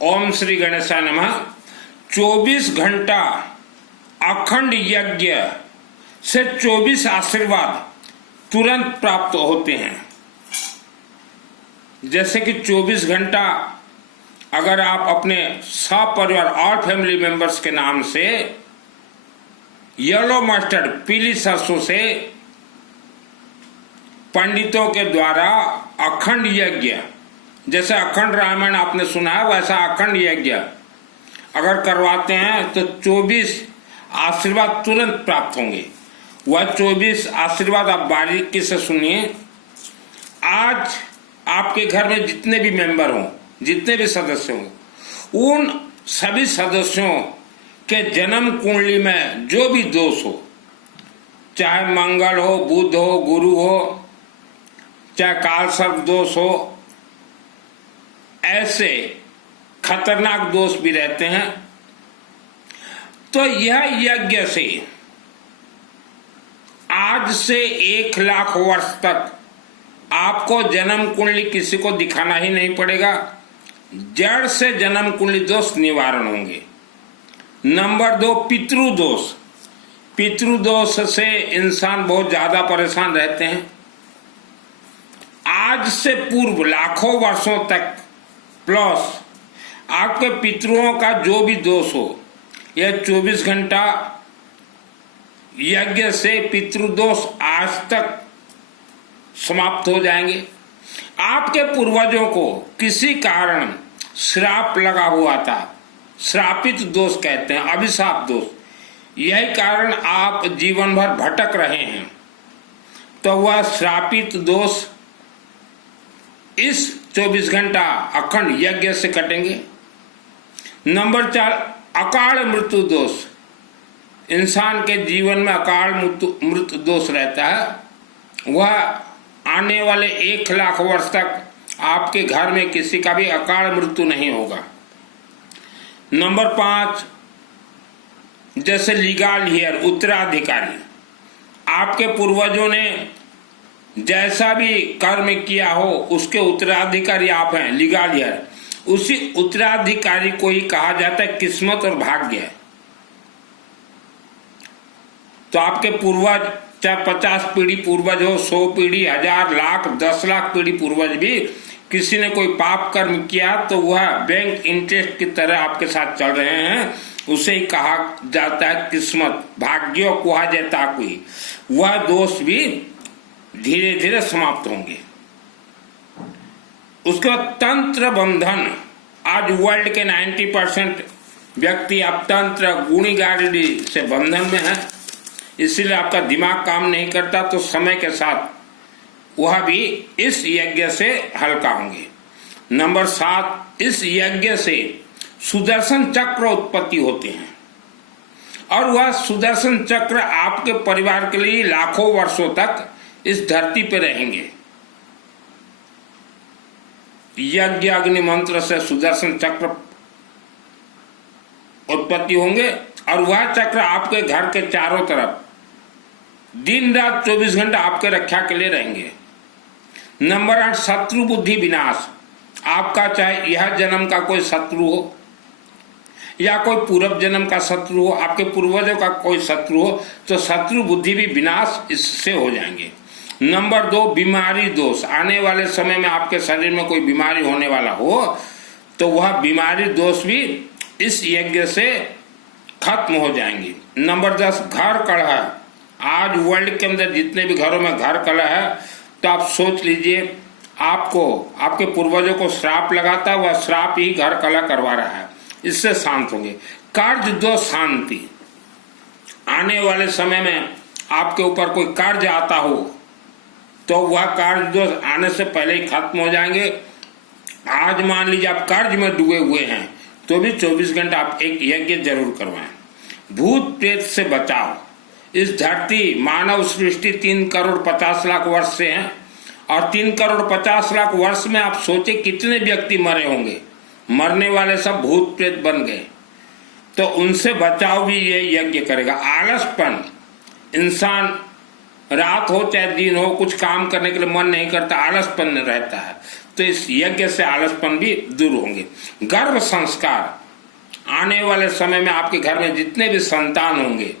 ओम श्री गणेशाय नमः। 24 घंटा अखंड यज्ञ से 24 आशीर्वाद तुरंत प्राप्त होते हैं। जैसे कि 24 घंटा अगर आप अपने सब परिवार और फैमिली मेंबर्स के नाम से येलो मस्टर्ड पीली सरसों से पंडितों के द्वारा अखंड यज्ञ, जैसे अखंड रामायण आपने सुना है वैसा अखंड यज्ञ अगर करवाते हैं तो 24 आशीर्वाद तुरंत प्राप्त होंगे। वह 24 आशीर्वाद आप बारीकी से सुनिए। आज आपके घर में जितने भी मेंबर हों, जितने भी सदस्य हों, उन सभी सदस्यों के जन्म कुंडली में जो भी दोष हो, चाहे मंगल हो, बुध हो, गुरु हो, चाहे काल सर्प दोष हो, ऐसे खतरनाक दोष भी रहते हैं, तो यह यज्ञ से आज से 1 लाख वर्ष तक आपको जन्म कुंडली किसी को दिखाना ही नहीं पड़ेगा। जड़ से जन्म कुंडली दोष निवारण होंगे। नंबर 2, पितृदोष। पितृदोष से इंसान बहुत ज्यादा परेशान रहते हैं। आज से पूर्व लाखों वर्षों तक प्लस आपके पितरों का जो भी दोष हो, यह 24 घंटा यज्ञ से पितृदोष आज तक समाप्त हो जाएंगे। आपके पूर्वजों को किसी कारण श्राप लगा हुआ था, श्रापित दोष कहते हैं, अभिशाप दोष, यही कारण आप जीवन भर भटक रहे हैं, तो वह श्रापित दोष इस 24 घंटा अखंड यज्ञ से कटेंगे। नंबर 4, अकाल मृत्यु दोष। इंसान के जीवन में अकाल मृत्यु दोष रहता है, वह आने वाले 1 लाख वर्ष तक आपके घर में किसी का भी अकाल मृत्यु नहीं होगा। नंबर 5, जैसे लीगल हेयर, उत्तराधिकारी। आपके पूर्वजों ने जैसा भी कर्म किया हो उसके उत्तराधिकारी आप हैं, लीगल हेयर। उसी उत्तराधिकारी को ही कहा जाता है किस्मत और भाग्य। तो आपके पूर्वज, चाहे 50 पीढ़ी पूर्वज हो, 100 पीढ़ी, 1000, लाख, 10 लाख पीढ़ी पूर्वज भी किसी ने कोई पाप कर्म किया तो वह बैंक इंटरेस्ट की तरह आपके साथ चल रहे हैं, उसे ही कहा जाता है किस्मत, भाग्य कुहा जाता कोई। वह दोष भी धीरे धीरे समाप्त होंगे। उसके बाद तंत्र बंधन। आज वर्ल्ड के 90% व्यक्ति अब तंत्र गुणिगारिडी से बंधन में है, इसीलिए आपका दिमाग काम नहीं करता, तो समय के साथ वह भी इस यज्ञ से हल्का होंगे। नंबर 7, इस यज्ञ से सुदर्शन चक्र उत्पत्ति होते हैं और वह सुदर्शन चक्र आपके परिवार के लिए लाखों वर्षों तक इस धरती पर रहेंगे। यज्ञ अग्नि मंत्र से सुदर्शन चक्र उत्पत्ति होंगे और वह चक्र आपके घर के चारों तरफ दिन रात 24 घंटा आपके रक्षा के लिए रहेंगे। नंबर 8, शत्रु बुद्धि विनाश। आपका चाहे यह जन्म का कोई शत्रु हो या कोई पूर्व जन्म का शत्रु हो, आपके पूर्वजों का कोई शत्रु हो, तो शत्रु बुद्धि भी विनाश इससे हो जाएंगे। नंबर 2, बीमारी दोष। आने वाले समय में आपके शरीर में कोई बीमारी होने वाला हो तो वह बीमारी दोष भी इस यज्ञ से खत्म हो जाएंगी। नंबर 10, घर कलह। आज वर्ल्ड के अंदर जितने भी घरों में घर कलह है, तो आप सोच लीजिए आपको आपके पूर्वजों को श्राप लगाता, वह श्राप ही घर कलह करवा रहा है, इससे शांत होंगे। कर्ज दोष शांति। आने वाले समय में आपके ऊपर कोई कर्ज आता हो तो वह कर्ज दोष आने से पहले ही खत्म हो जाएंगे। आज मान लीजिए आप कर्ज में डूबे हुए हैं तो भी 24 घंटा आप एक यज्ञ जरूर करवाएं। भूत प्रेत से बचाव। इस धरती मानव सृष्टि 3 करोड़ 50 लाख वर्ष से है और 3 करोड़ 50 लाख वर्ष में आप सोचे कितने व्यक्ति मरे होंगे। मरने वाले सब भूत प्रेत बन गए, तो उनसे बचाव भी ये यज्ञ करेगा। आलसपन। इंसान रात हो चाहे दिन हो कुछ काम करने के लिए मन नहीं करता, आलसपन रहता है, तो इस यज्ञ से आलसपन भी दूर होंगे। गर्भ संस्कार, आने वाले समय में आपके घर में जितने भी संतान होंगे,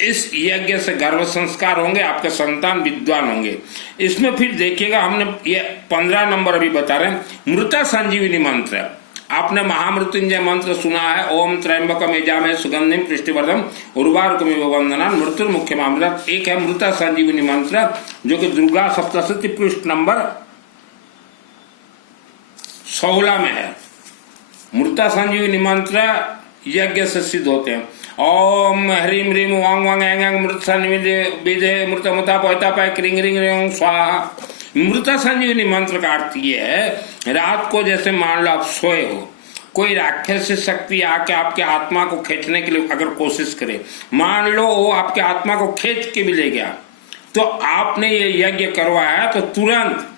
इस यज्ञ से गर्भ संस्कार होंगे, आपके संतान विद्वान होंगे। इसमें फिर देखिएगा, हमने ये 15 नंबर अभी बता रहे हैं, मृता संजीवनी मंत्र। आपने महामृत्युंजय मंत्र सुना है, ओम त्र्यंबकम यजामहे सुगंधिम पुष्टिवर्धनम उर्वारुकमिव वंदनान् मृत्युर्मुक्षयमामृतात्। एक है मृता संजीवनी मंत्र, जो कि दुर्गा सप्तशती पृष्ठ नंबर 16 में है। मृता संजीवनी मंत्र यज्ञ से सिद्ध होते हैं। ओम ह्रीम ह्रीम वांग वांग ऐंग ऐंग मृत संजीवनी मृत मुता पोता पाय क्रिंग रिंग रिंग स्वाहा। मृता संजीवनी मंत्र का अर्थ ये है, रात को जैसे मान लो आप सोए हो, कोई राक्षसी शक्ति आके आपके आत्मा को खींचने के लिए अगर कोशिश करे, मान लो वो आपके आत्मा को खींच के भी ले गया, तो आपने ये यज्ञ करवाया है तो तुरंत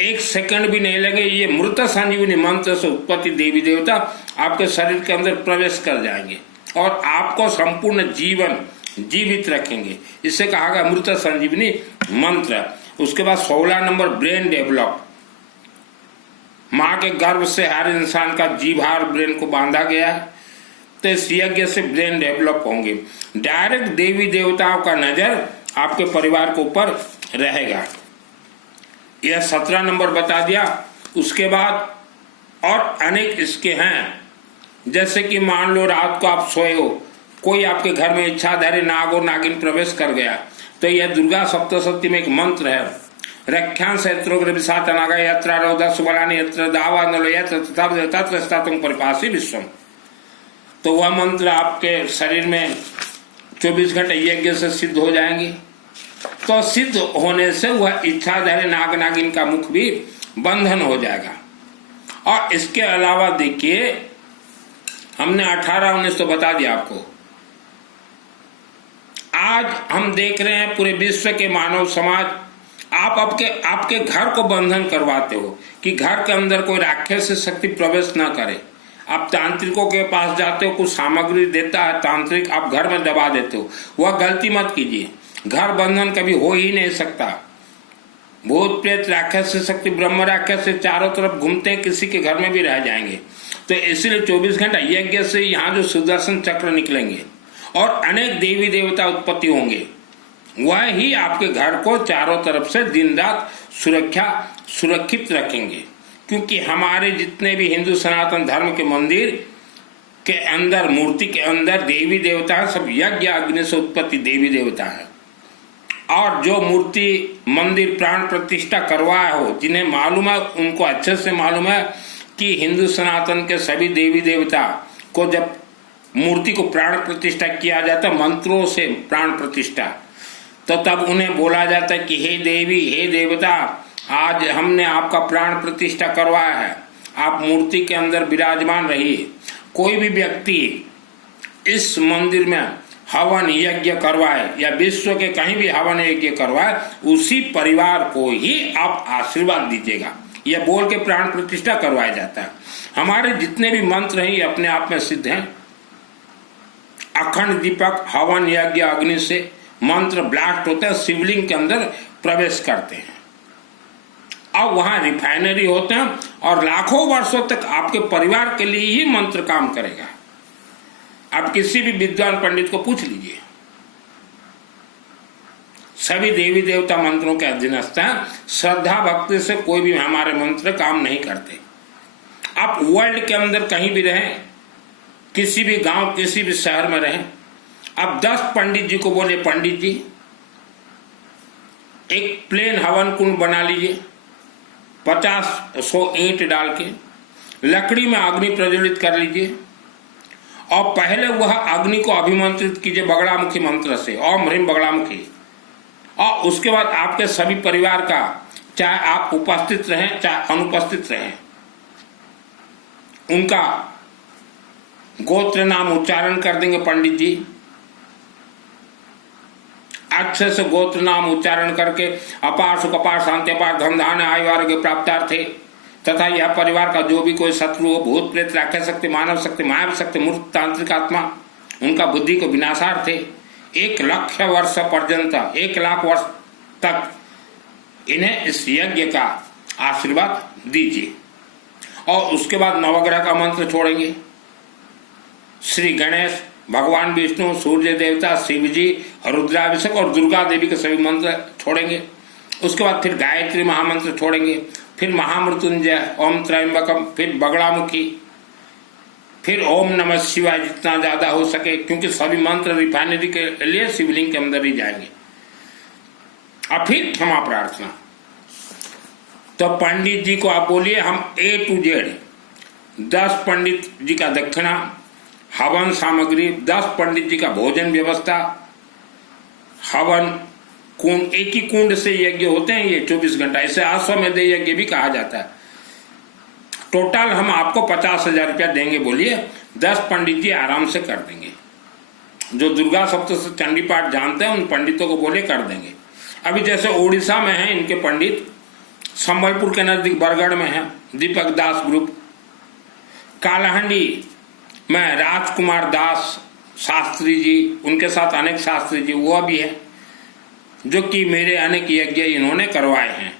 1 सेकंड भी नहीं लगे, ये मृत संजीवनी मंत्र से उत्पत्ति देवी देवता आपके शरीर के अंदर प्रवेश कर जाएंगे और आपको संपूर्ण जीवन जीवित रखेंगे। इसे कहा गया मृत संजीवनी मंत्र। उसके बाद 16 नंबर ब्रेन डेवलप। माँ के गर्भ से हर इंसान का जीवहार ब्रेन को बांधा गया है, तो इस यज्ञ से ब्रेन डेवलप होंगे। डायरेक्ट देवी देवताओं का नजर आपके परिवार के ऊपर रहेगा। यह 17 नंबर बता दिया। उसके बाद और अनेक इसके हैं, जैसे कि मान लो रात को आप सोए हो, कोई आपके घर में इच्छाधारी नाग और नागिन प्रवेश कर गया, तो यह दुर्गा सप्तशती में एक मंत्र है, रक्षां शत्रुग्र विषातनागा यत्र रौदा सुबलानि यत्र दावा नलो यत्र तथा तत्र स्थातुं परिपासी विश्वम। तो वह मंत्र आपके शरीर में 24 घंटे यज्ञ से सिद्ध हो जाएंगे। तो सिद्ध होने से वह इच्छाधारी नाग नागिन का मुख भी बंधन हो जाएगा। और इसके अलावा देखिए, हमने 18-19 तो बता दिया आपको। आज हम देख रहे हैं पूरे विश्व के मानव समाज, आप आपके घर को बंधन करवाते हो कि घर के अंदर कोई राक्षसी शक्ति प्रवेश ना करे। आप तांत्रिकों के पास जाते हो, कुछ सामग्री देता है तांत्रिक, आप घर में दबा देते हो। वह गलती मत कीजिए, घर बंधन कभी हो ही नहीं सकता। भूत प्रेत राक्षसी शक्ति ब्रह्म राक्षस से चारों तरफ घूमते हैं, किसी के घर में भी रह जाएंगे। तो इसलिए 24 घंटा यज्ञ से यहाँ जो सुदर्शन चक्र निकलेंगे और अनेक देवी देवता उत्पत्ति होंगे, वह ही आपके घर को चारों तरफ से दिन रात सुरक्षित रखेंगे। क्योंकि हमारे जितने भी हिंदू सनातन धर्म के मंदिर के अंदर, मूर्ति के अंदर देवी देवता है, सब यज्ञ अग्नि से उत्पत्ति देवी देवता है। और जो मूर्ति मंदिर प्राण प्रतिष्ठा करवाया हो, जिन्हें मालूम है, उनको अच्छे से मालूम है कि हिंदू सनातन के सभी देवी देवता को जब मूर्ति को प्राण प्रतिष्ठा किया जाता है, मंत्रों से प्राण प्रतिष्ठा, तो तब उन्हें बोला जाता है कि हे देवी, हे देवता, आज हमने आपका प्राण प्रतिष्ठा करवाया है, आप मूर्ति के अंदर विराजमान रहिए। कोई भी व्यक्ति इस मंदिर में हवन यज्ञ करवाए या विश्व के कहीं भी हवन यज्ञ करवाए, उसी परिवार को ही आप आशीर्वाद दीजिएगा, यह बोल के प्राण प्रतिष्ठा करवाया जाता है। हमारे जितने भी मंत्र हैं ये अपने आप में सिद्ध हैं। अखंड दीपक हवन यज्ञ अग्नि से मंत्र ब्लास्ट होते हैं, शिवलिंग के अंदर प्रवेश करते हैं। अब वहां रिफाइनरी होते हैं और लाखों वर्षों तक आपके परिवार के लिए ही मंत्र काम करेगा। आप किसी भी विद्वान पंडित को पूछ लीजिए, सभी देवी देवता मंत्रों के अधीनस्थ हैं। श्रद्धा भक्ति से कोई भी हमारे मंत्र काम नहीं करते। आप वर्ल्ड के अंदर कहीं भी रहें, किसी भी गांव, किसी भी शहर में रहें, अब 10 पंडित जी को बोले, पंडित जी एक प्लेन हवन कुंड बना लीजिए, 50-100 ईंट डाल के लकड़ी में अग्नि प्रज्वलित कर लीजिए और पहले वह अग्नि को अभिमंत्रित कीजिए बगड़ामुखी मंत्र से, ओम ह्रीम बगड़ामुखी। और उसके बाद आपके सभी परिवार का, चाहे आप उपस्थित रहें चाहे अनुपस्थित रहें, उनका गोत्र नाम उच्चारण कर देंगे पंडित जी। अच्छे से गोत्र नाम उच्चारण करके अपार सुख अपार शांति अपार धन धान्य आयु आरोग्य प्राप्तार्थे तथा यह परिवार का जो भी कोई शत्रु हो, भूत प्रेत राक्षस शक्ति मानव शक्ति मायावी शक्ति मूर्त तांत्रिक आत्मा, उनका बुद्धि को विनाशार्थे 1,00,000 वर्ष पर्यंत, 1,00,000 वर्ष तक इन्हें इस यज्ञ का आशीर्वाद दीजिए। और उसके बाद नवग्रह का मंत्र छोड़ेंगे, श्री गणेश, भगवान विष्णु, सूर्य देवता, शिव जी, रुद्राभिषेक और दुर्गा देवी के सभी मंत्र छोड़ेंगे। उसके बाद फिर गायत्री महामंत्र छोड़ेंगे, फिर महामृत्युंजय, ओम त्रयंबकम, फिर बगड़ामुखी, फिर ओम नमः शिवाय, जितना ज्यादा हो सके, क्योंकि सभी मंत्र रिफाइनरी के लिए शिवलिंग के अंदर ही जाएंगे। और फिर क्षमा प्रार्थना। तो पंडित जी को आप बोलिए हम A to Z 10 पंडित जी का दक्षिणा, हवन सामग्री, 10 पंडित जी का भोजन व्यवस्था, हवन कुंड, एक ही कुंड से यज्ञ होते हैं ये 24 घंटा, इसे अश्वमेध यज्ञ भी कहा जाता है। टोटल हम आपको 50,000 रुपया देंगे, बोलिए 10 पंडित जी आराम से कर देंगे। जो दुर्गा सप्तशती चंडी पाठ जानते हैं उन पंडितों को बोले कर देंगे। अभी जैसे उड़ीसा में है इनके पंडित, संबलपुर के नजदीक बरगढ़ में है दीपक दास ग्रुप, कालाहंडी में राजकुमार दास शास्त्री जी, उनके साथ अनेक शास्त्री जी वो भी है, जो कि मेरे अनेक यज्ञ इन्होंने करवाए हैं।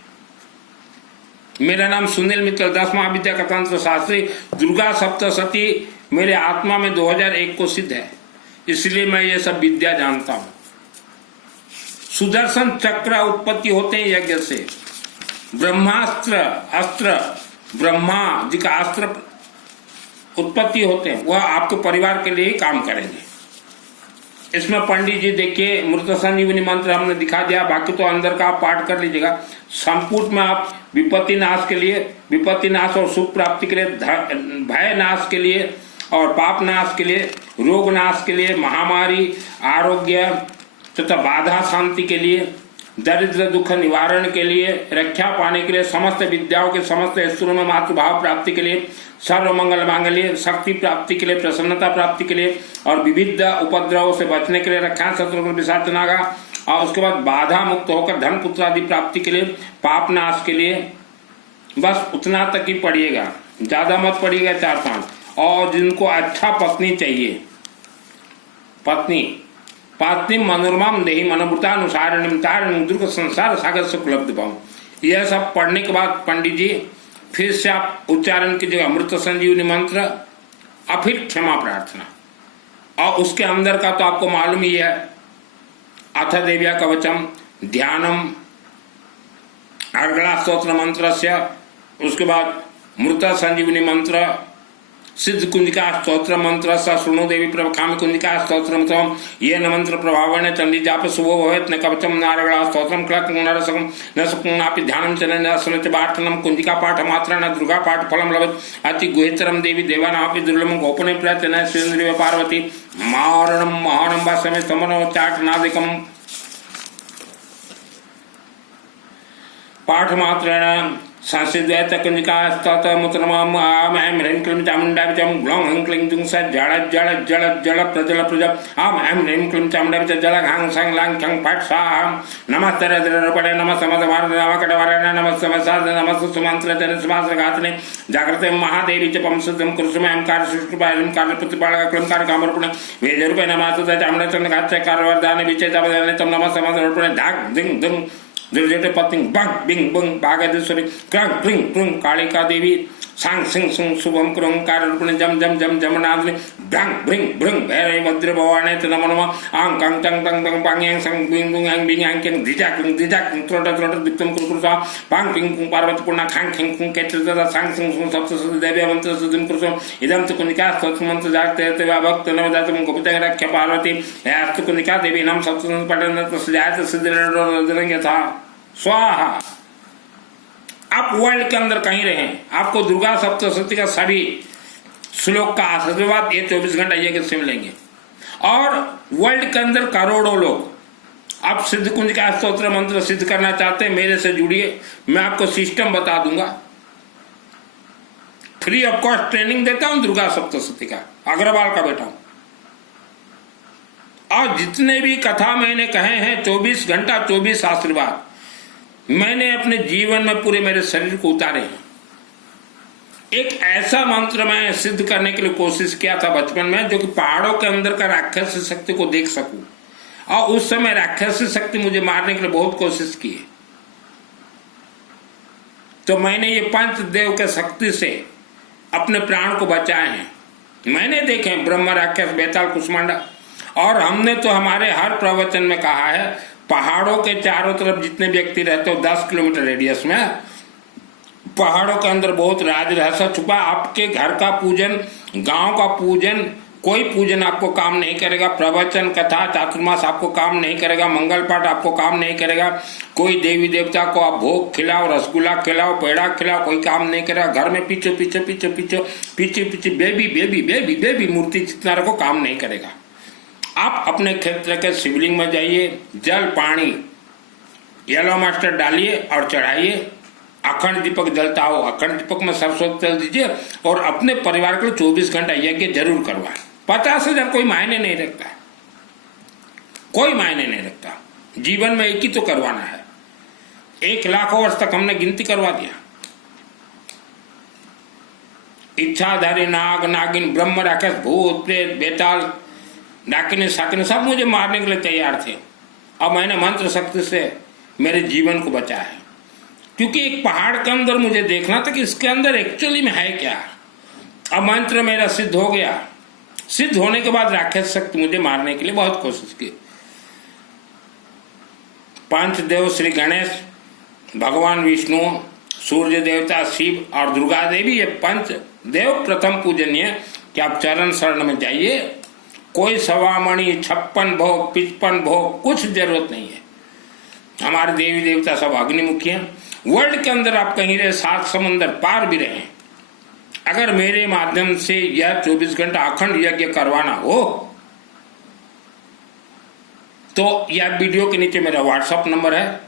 मेरा नाम सुनील मित्तल, 10वां विद्या का तंत्र शास्त्री। दुर्गा सप्तशती मेरे आत्मा में 2001 को सिद्ध है, इसलिए मैं ये सब विद्या जानता हूं। सुदर्शन चक्र उत्पत्ति होते हैं यज्ञ से, ब्रह्मास्त्र अस्त्र, ब्रह्मा जी का अस्त्र उत्पत्ति होते हैं, वह आपके परिवार के लिए ही काम करेंगे। इसमें पंडित जी देखिए मृत संजीवनी मंत्र हमने दिखा दिया, बाकी तो अंदर का आप पाठ कर लीजिएगा। संपुट में आप विपत्ति नाश के लिए, विपत्ति नाश और सुख प्राप्ति के लिए, भय नाश के लिए और पाप नाश के लिए, रोग नाश के लिए, महामारी, आरोग्य तथा बाधा शांति के लिए, दरिद्र दुख निवारण के लिए, रक्षा पाने के लिए, समस्त विद्याओं के समस्त ऐश्वर्यों में मातृभाव प्राप्ति के लिए, सर्व मंगल मांगल्य, शक्ति प्राप्ति के लिए, प्रसन्नता प्राप्ति के लिए और विविध उपद्रवों से बचने के लिए, रक्षा शत्रुघ्न पिशाच नागा, और उसके बाद बाधा मुक्त होकर धन पुत्र आदि प्राप्ति के लिए, पाप नाश के लिए। बस उतना तक ही पढ़िएगा, ज्यादा मत पढ़िएगा, 4-5। और जिनको अच्छा पत्नी चाहिए, पत्नी मनोरमाम देही मनोभूतानुसारिणीम तारिणीम दुर्ग संसार सागर से उपलब्ध पाऊं। यह सब पढ़ने के बाद पंडित जी फिर से आप उच्चारण कीजिएगा अमृत संजीवनी मंत्र और फिर क्षमा प्रार्थना। और उसके अंदर का तो आपको मालूम ही है, अथ देव्या कवचम, ध्यानम, अर्गला स्तोत्र मंत्र से, उसके बाद मृत संजीवनी मंत्र, सिद्ध कुंजिका स्तोत्र मंत्र, शृणु देवी प्रवखामि कुंजिका स्तोत्र ये न मंत्र प्रभावेण चंडी जाप शुभो भवेत् न कवचम नारगणा स्तोत्रम क्लक नरसकम न सुकुनापि ध्यानं च न स्मृति पाठनम कुंजिका पाठ मात्र न दुर्गा पाठ फलम लभत अति गुहेतरम देवी देवानापि दुर्लभम गोपने प्रयत्न श्रीन्द्रिय पार्वती मारणम महानम वा समेत समनो चाट नादिकम पाठ मात्रेण संसिद्वैत कुंजिका स्तोत मुत्रमाम आम ऐं ह्रीं क्लीं चामुण्डाभिचं ग्लौं ह्रीं क्लीं जुं स जड़ जड़ जड़ जड़ प्रजल प्रज आम ऐं ह्रीं क्लीं चामुण्डाभिचं जल घां सं लां खं फट स्वाहा नमस्ते रुद्ररूपणे नमः समदमार्ग नमकटवरणे नमः समसाद नमः सुमन्त्रजन समासघातने जागृते महादेवी च पंसुदं कुरुसुमयं कार्य सृष्टिपायं कार्य प्रतिपालक क्लंकार कामरूपणे वेदरूपे नमः तुते चामुण्डचन्द्रघातचे कारवर्धाने विचेतावधाने तं नमः समदरूपणे धाक धिं धुं दुर्जटे पत्नी बंग बिंग बंग भागदेश्वरी क्रंग क्रिंग क्रुंग कालिका देवी सांग सिंह सुंग शुभम क्रुंग काररूपणे जम जम जम जमनाद्रि भ्रंग भ्रिंग भृंग भैरवी भद्र भवाने च नमो नमः आं कंग टंग टंग टंग पांग यांग संग बिंग बुंग यांग बिंग यांग केंग धिजाक त्रोट त्रोट दिक्तम कुरुकुरुसा पांग पिंग कुंग पार्वती पुण्य खांग खिंग कुंग केत्रदा सांग सिंह सुंग सप्तशती देवी मंत्र सुदिन कुरुसो इदं च कुंजिका स्तोत्र मंत्र जागते ते भक्त नवदातम गोपितं रक्ष पार्वती यास्तु कुंजिका देवी नाम सप्तशती पठन तस्यात सिद्धिरंग यथा स्वाहा। आप वर्ल्ड के अंदर कहीं रहें, आपको दुर्गा सप्तशती का सभी श्लोक का आशीर्वाद ये 24 घंटा यज्ञ से मिलेंगे। और वर्ल्ड के अंदर करोड़ों लोग आप सिद्ध कुंज का स्तोत्र मंत्र सिद्ध करना चाहते हैं, मेरे से जुड़िए, मैं आपको सिस्टम बता दूंगा। फ्री ऑफ कॉस्ट ट्रेनिंग देता हूं दुर्गा सप्तशती का, अग्रवाल का बेटा हूं। और जितने भी कथा मैंने कहे हैं 24 घंटा 24 आशीर्वाद मैंने अपने जीवन में पूरे मेरे शरीर को उतारे हैं। एक ऐसा मंत्र मैं सिद्ध करने के लिए कोशिश किया था बचपन में, जो कि पहाड़ों के अंदर का राक्षस शक्ति को देख सकूं। और उस समय राक्षस शक्ति मुझे मारने के लिए बहुत कोशिश की है। तो मैंने ये पंचदेव के शक्ति से अपने प्राण को बचाए हैं। मैंने देखे ब्रह्म राक्षस बेताल कुष्मांडा, और हमने तो हमारे हर प्रवचन में कहा है पहाड़ों के चारों तरफ जितने व्यक्ति रहते हो 10 किलोमीटर रेडियस में, पहाड़ों के अंदर बहुत राज रहस्य छुपा। आपके घर का पूजन, गांव का पूजन, कोई पूजन आपको काम नहीं करेगा। प्रवचन, कथा, चातुर्मास आपको काम नहीं करेगा। मंगल पाठ आपको काम नहीं करेगा। कोई देवी देवता को आप भोग खिलाओ, रसगुल्ला खिलाओ, पेड़ा खिलाओ, कोई काम नहीं करेगा। घर में पीछे पीछे पीछे पीछे पीछे पीछे बेबी बेबी बेबी बेबी मूर्ति जितना रखो काम नहीं करेगा। आप अपने क्षेत्र के शिवलिंग में जाइए, जल पानी येलो मास्टर डालिए और चढ़ाइए। अखंड दीपक जलता हो, अखंड दीपक में सरसों तेल दीजिए और अपने परिवार के लिए 24 घंटा यज्ञ जरूर करवाएं। 50,000 कोई मायने नहीं रखता, कोई मायने नहीं रखता। जीवन में एक ही तो करवाना है। 1 लाख वर्ष तक हमने गिनती करवा दिया। इच्छाधारी नाग, नागिन, ब्रह्म राक्षस, भूत, प्रेत, बेताल, डाकिनी, साकिनी सब मुझे मारने के लिए तैयार थे। अब मैंने मंत्र शक्ति से मेरे जीवन को बचाया है, क्योंकि एक पहाड़ के अंदर मुझे देखना था कि इसके अंदर एक्चुअली में है क्या। अब मंत्र मेरा सिद्ध हो गया। सिद्ध होने के बाद राक्षस शक्ति मुझे मारने के लिए बहुत कोशिश की। पंचदेव श्री गणेश, भगवान विष्णु, सूर्य देवता शिव और दुर्गा देवी, ये पंच देव प्रथम पूजनीय कि आप चरण शरण में जाइए। कोई सवामणि, 56 भोग, 55 भोग कुछ जरूरत नहीं है। हमारे देवी देवता सब अग्निमुखी हैं। वर्ल्ड के अंदर आप कहीं रहे, 7 समंदर पार भी रहे, अगर मेरे माध्यम से यह 24 घंटा अखंड यज्ञ करवाना हो तो यह वीडियो के नीचे मेरा व्हाट्सएप नंबर है।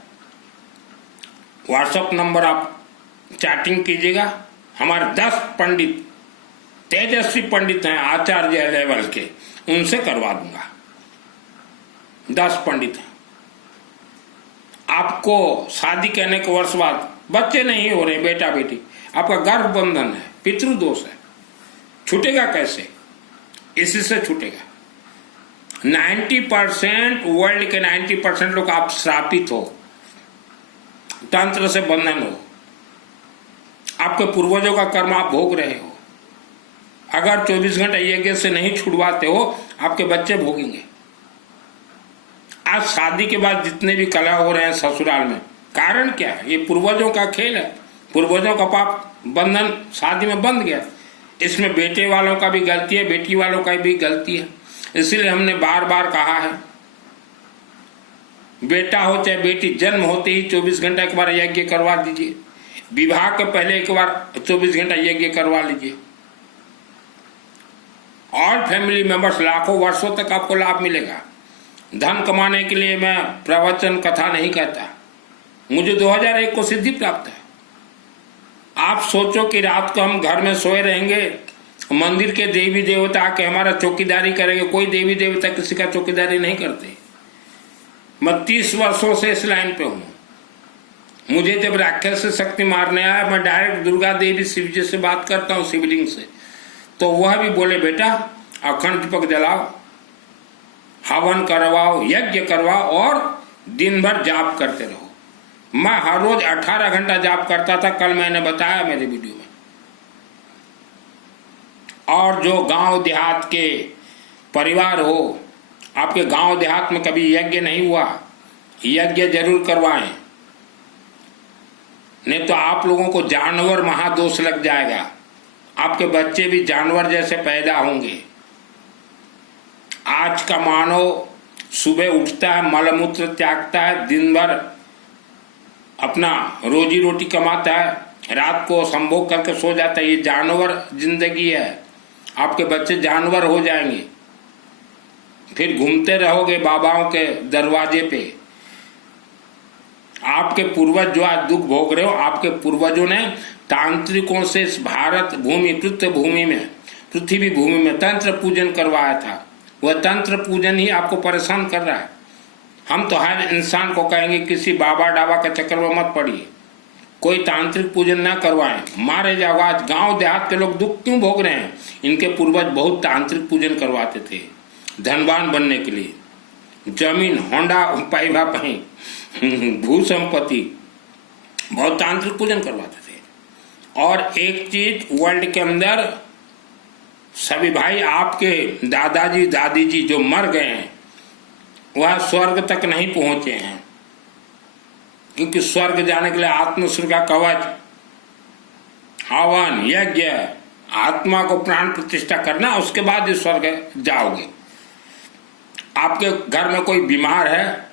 व्हाट्सएप नंबर आप चैटिंग कीजिएगा। हमारे 10 पंडित, तेजस्वी पंडित हैं, आचार्य लेवल के, उनसे करवा दूंगा। 10 पंडित हैं। आपको शादी करने के वर्ष बाद बच्चे नहीं हो रहे, बेटा बेटी, आपका गर्भ बंधन है, पितृदोष है, छूटेगा कैसे? इसी से छूटेगा। 90% वर्ल्ड के 90% लोग आप श्रापित हो, तंत्र से बंधन हो, आपके पूर्वजों का कर्म आप भोग रहे हो। अगर 24 घंटे यज्ञ से नहीं छुड़वाते हो, आपके बच्चे भोगेंगे। आज शादी के बाद जितने भी कलह हो रहे हैं ससुराल में, कारण क्या है? ये पूर्वजों का खेल है। पूर्वजों का पाप बंधन शादी में बंध गया। इसमें बेटे वालों का भी गलती है, बेटी वालों का भी गलती है। इसलिए हमने बार बार कहा है, बेटा हो चाहे बेटी, जन्म होते ही 24 घंटा एक बार यज्ञ करवा दीजिए। विवाह के पहले एक बार 24 घंटा यज्ञ करवा लीजिए। और फैमिली मेंबर्स लाखों वर्षों तक आपको लाभ मिलेगा। धन कमाने के लिए मैं प्रवचन कथा नहीं कहता। मुझे 2001 को सिद्धि प्राप्त है। आप सोचो कि रात को हम घर में सोए रहेंगे, मंदिर के देवी देवता के हमारा चौकीदारी करेंगे। कोई देवी देवता किसी का चौकीदारी नहीं करते। मैं 30 वर्षों से इस लाइन पे हूं। मुझे जब राक्षस से शक्ति मारने आया, मैं डायरेक्ट दुर्गा देवी शिव जी से बात करता हूं, शिवलिंग से, तो वह भी बोले बेटा अखंड दीपक जलाओ, हवन करवाओ, यज्ञ करवाओ और दिन भर जाप करते रहो। मैं हर रोज 18 घंटा जाप करता था, कल मैंने बताया मेरे वीडियो में। और जो गांव देहात के परिवार हो, आपके गांव देहात में कभी यज्ञ नहीं हुआ, यज्ञ जरूर करवाएं, नहीं तो आप लोगों को जानवर महादोष लग जाएगा। आपके बच्चे भी जानवर जैसे पैदा होंगे। आज का मानव सुबह उठता है, मलमूत्र त्यागता है, दिन भर अपना रोजी रोटी कमाता है, रात को संभोग करके सो जाता है। ये जानवर जिंदगी है। आपके बच्चे जानवर हो जाएंगे, फिर घूमते रहोगे बाबाओं के दरवाजे पे। आपके पूर्वज जो आज दुख भोग रहे हो, आपके पूर्वजों ने तांत्रिकों से इस भारत भूमि, पृथ्वी भूमि में तंत्र पूजन करवाया था। वह तंत्र पूजन ही आपको परेशान कर रहा है। हम तो हर इंसान को कहेंगे किसी बाबा डाबा के चक्कर में मत पड़िए, कोई तांत्रिक पूजन ना करवाएं, मारे जाओ। आज गांव देहात के लोग दुख क्यों भोग रहे हैं? इनके पूर्वज बहुत तांत्रिक पूजन करवाते थे धनवान बनने के लिए। जमीन, होंडा, पाइबा, भू संपत्ति, बहुत तांत्रिक पूजन करवाते थे। और एक चीज वर्ल्ड के अंदर सभी भाई, आपके दादाजी दादी जी जो मर गए हैं वह स्वर्ग तक नहीं पहुंचे हैं, क्योंकि स्वर्ग जाने के लिए आत्मसूर का कवच, हवन, यज्ञ, आत्मा को प्राण प्रतिष्ठा करना, उसके बाद ही स्वर्ग जाओगे। आपके घर में कोई बीमार है,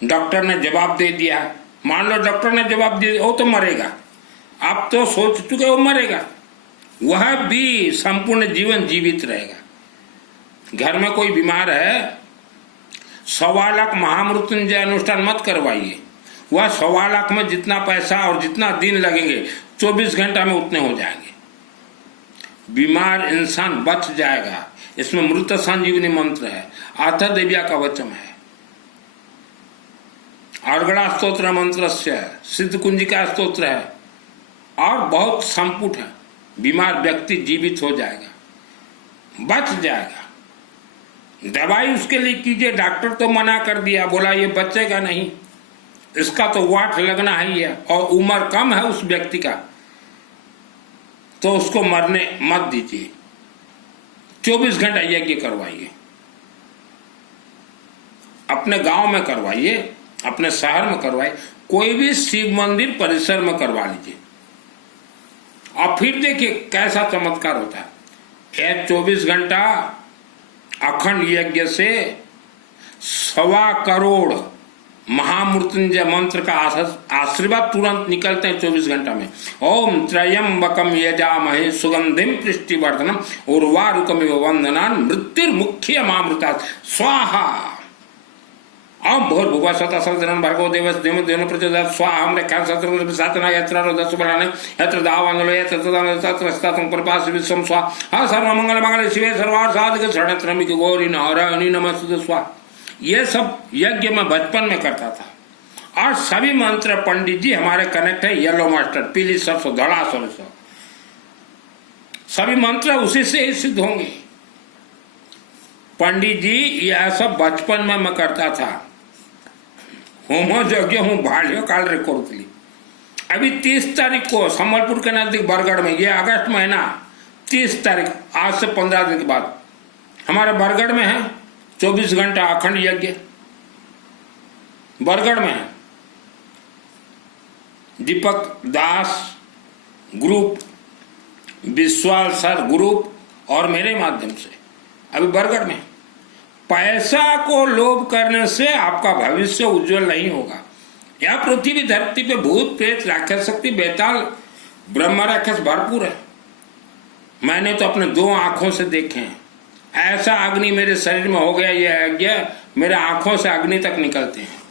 डॉक्टर ने जवाब दे दिया, मान लो डॉक्टर ने जवाब दे दिया वो तो मरेगा, आप तो सोच चुके वो मरेगा, वह भी संपूर्ण जीवन जीवित रहेगा। घर में कोई बीमार है, 1.25 लाख महामृत्युंजय अनुष्ठान मत करवाइए, वह 1.25 लाख में जितना पैसा और जितना दिन लगेंगे 24 घंटा में उतने हो जाएंगे। बीमार इंसान बच जाएगा। इसमें मृत संजीवनी मंत्र है, आथा देविया का वचन है, अर्गड़ा स्तोत्र मंत्र से, सिद्ध कुंजिका स्तोत्र है और बहुत संपुट है। बीमार व्यक्ति जीवित हो जाएगा, बच जाएगा। दवाई उसके लिए कीजिए, डॉक्टर तो मना कर दिया, बोला ये बचेगा नहीं, इसका तो वाट लगना ही है और उम्र कम है उस व्यक्ति का, तो उसको मरने मत दीजिए। 24 घंटा यज्ञ करवाइए, अपने गांव में करवाइए, अपने शहर में करवाइए, कोई भी शिव मंदिर परिसर में करवा लीजिए और फिर देखिए कैसा चमत्कार होता है। यह 24 घंटा अखंड यज्ञ से 1.25 करोड़ महामृत्युंजय मंत्र का आशीर्वाद तुरंत निकलते हैं 24 घंटा में। ओम त्र्यंबकम यजामहे सुगंधिम पुष्टिवर्धनम उर्वारुकमिव वंदनान मृत्युर्मुख्य मामृता स्वाहा। ओम भूर्भुवः स्वतः सवितरं भर्गो देवस्य धीमहि प्रचोदयात् स्वाहा। हम रेखा सत्र सातना यत्र रोदस्य बलाने यत्र दावांगलो यत्र तत्र स्थातं प्रपास विश्वम स्वाहा। हा सर्वमंगल मंगल शिवे सर्वार्थ साधके शरणे त्र्यंबके गौरी नारायणी नमस्तुते स्वाहा। ये सब यज्ञ में बचपन में करता था और सभी मंत्र पंडित जी हमारे कनेक्ट है, येलो मास्टर, पीली सरसों, धड़ा सरसों, सभी मंत्र उसी से ही सिद्ध होंगे। पंडित जी यह सब बचपन में मैं करता था। होमो यज्ञ हूँ भाड़ियों काल रिकॉर्ड ली। अभी 30 तारीख को संबलपुर के नजदीक बरगढ़ में, ये अगस्त महीना 30 तारीख, आज से 15 दिन के बाद हमारे बरगढ़ में है 24 घंटा अखंड यज्ञ। बरगढ़ में है दीपक दास ग्रुप, विश्वाल सर ग्रुप और मेरे माध्यम से अभी बरगढ़ में। पैसा को लोभ करने से आपका भविष्य उज्जवल नहीं होगा। यह पृथ्वी धरती पे भूत प्रेत राक्षस शक्ति बेताल ब्रह्म राक्षस भरपूर है। मैंने तो अपने 2 आंखों से देखे हैं। ऐसा अग्नि मेरे शरीर में हो गया, ये यज्ञ मेरे आंखों से अग्नि तक निकलते हैं।